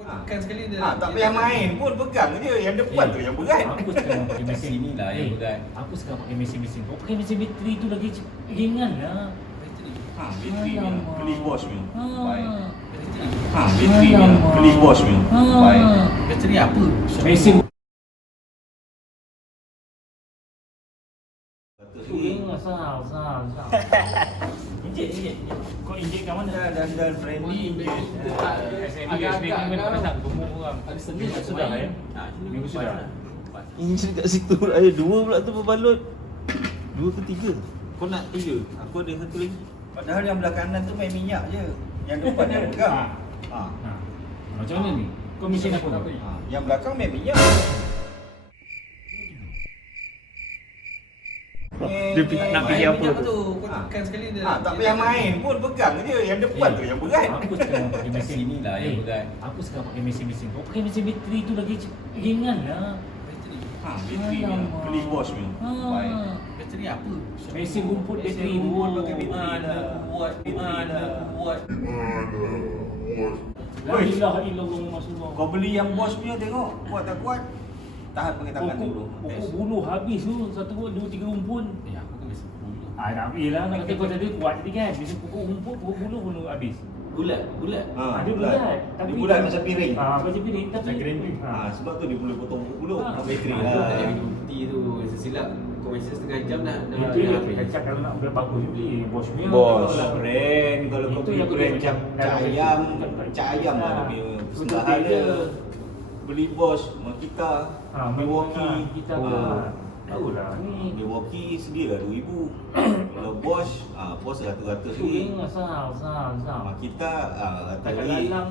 Tekan sekali dia. Tak payah main pun, pegang je. Yang depan tu yang berat. Aku sekarang pakai mesin Sini lah yang berat. Aku sekarang pakai mesin-mesin. Kau pakai mesin bateri tu lagi ringan lah. Bateri. Bateri ni beli bos ni. Baik. Bateri. Bateri ni beli bos ni. Baik. Bateri apa? Mesin sah. Injek. Kau injek kat mana? Dan friendly. Agak-agak kan nak gemuk orang. Ada seni tak Sudah main? ya? Minggu sudah. Injek kat situ ada dua pula tu berbalut. 2 ke 3. Kau nak 3? Aku ada satu lagi. Padahal yang belah kanan tu main minyak je. Yang depan yang pegang. Macam mana ni? Kau mesin apa? Yang belakang main minyak. Dia nak pilih apa Minyak tu? tu. Kau tekan sekali dia. Tak payah main pun, pegang je. Yang depan tu yang berat. Aku sekarang pakai mesin Sini lah yang berat. Aku sekarang pakai mesin. Kau pakai mesin bateri tu lagi ringan lah. Bateri. Bateri ni beli bos ni. Baik. Bateri apa? Mesin rumput bateri tu. rumput pakai bateri Mana buat. La ilaha illallah Rasulullah. Kau beli yang bos punya tengok. Kuat tak kuat? Tahan pakai tangan dulu. Pokok bulu habis tu. 1, 2, 3 rumpun. Aku kan mesin bulu. Tak yelah. Nak kata kau tadi kuat tadi kan. Mesin pokok rumput, pokok bulu pun habis. Bulat. Ada bulat. Dia bulat macam piring. Macam piring. Tapi Macam grinding. Sebab tu dia boleh potong pokok bateri Aku lah. tak jadi putih tu. Sesilap kau mesin setengah jam dah itu yang kacak kalau nak bagus tu beli bos punya. Bos. Kalau brand, kalau kau Itu beli yang brand macam cak ayam tak ada punya sebelahan dia. Beli bos, Makita, Milwaukee. Kita tahulah ni. Milwaukee sedia lah 2,000. Kalau bos, bos ratus-ratus Tu ni. sah. Makita, ratus Tak lagi. lalang.